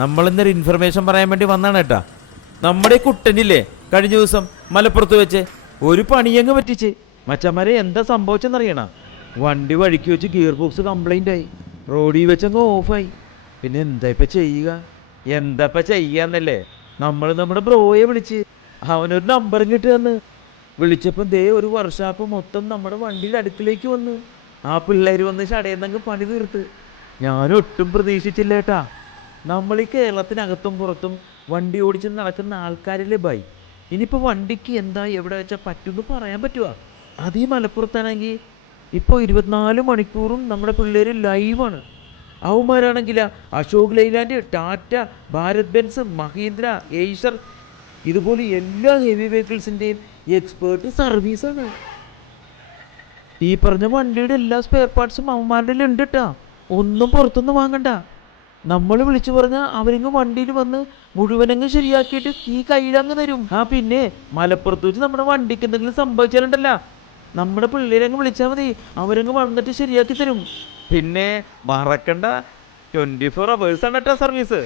നമ്മളിന്നൊരു information പറയാൻ വേണ്ടി വന്നാണ് കേട്ടാ. നമ്മുടെ കുട്ടനില്ലേ കഴിഞ്ഞ ദിവസം മലപ്പുറത്ത് വെച്ച് ഒരു പണിയങ്ങ് പറ്റിച്ച്. മച്ചന്മാരെ എന്താ സംഭവിച്ചെന്നറിയണ? വണ്ടി വഴിക്ക് വെച്ച് ഗിയർ ബോക്സ് കംപ്ലൈൻ്റ് ആയി, റോഡിൽ വെച്ചങ്ങ് ഓഫായി. പിന്നെ എന്താ ഇപ്പം ചെയ്യുക? എന്താ ചെയ്യാന്നല്ലേ നമ്മൾ നമ്മുടെ ബ്രോയെ വിളിച്ച് അവനൊരു നമ്പറും കിട്ടുകയെന്ന്. വിളിച്ചപ്പം ദേ ഒരു വർഷാപ്പ് മൊത്തം നമ്മുടെ വണ്ടിയുടെ അടുക്കിലേക്ക് വന്ന്. ആ പിള്ളേർ വന്ന് ചടയുന്നങ്ങ് പണി തീർത്ത്. ഞാനൊട്ടും പ്രതീക്ഷിച്ചില്ല കേട്ടാ. നമ്മൾ ഈ കേരളത്തിനകത്തും പുറത്തും വണ്ടി ഓടിച്ച് നടക്കുന്ന ആൾക്കാരില്ലേ ബൈ. ഇനിയിപ്പോൾ വണ്ടിക്ക് എന്താ എവിടെ വെച്ചാൽ പറ്റുമെന്ന് പറയാൻ പറ്റുമോ? അത് ഈ മലപ്പുറത്താണെങ്കിൽ ഇപ്പോൾ 24 മണിക്കൂറും നമ്മുടെ പിള്ളേർ ലൈവാണ്. അവന്മാരാണെങ്കിൽ Ashok Leyland, Tata, Bharat Benz, Mahindra, Acer ഇതുപോലെ എല്ലാ ഹെവി വെഹിക്കിൾസിൻ്റെയും എക്സ്പേർട്ട് സർവീസാണ്. ഈ പറഞ്ഞ വണ്ടിയുടെ എല്ലാ സ്പെയർ പാർട്സും അവന്മാരുടെ ഉണ്ട് കേട്ടാ. ഒന്നും പുറത്തൊന്നും വാങ്ങണ്ട. നമ്മൾ വിളിച്ചു പറഞ്ഞാൽ അവരിങ്ങ് വണ്ടിയിൽ വന്ന് മുഴുവനങ്ങ് ശരിയാക്കിയിട്ട് ഈ കയ്യിലങ്ങ് തരും. പിന്നെ മലപ്പുറത്ത് വെച്ച് നമ്മുടെ വണ്ടിക്ക് എന്തെങ്കിലും സംഭവിച്ചാലുണ്ടല്ല, നമ്മുടെ പിള്ളേരങ്ങ് വിളിച്ചാൽ മതി, അവരങ്ങ് വന്നിട്ട് ശരിയാക്കി തരും. പിന്നെ മറക്കണ്ട, 24 hours ആണ് കേട്ടോ സർവീസ്.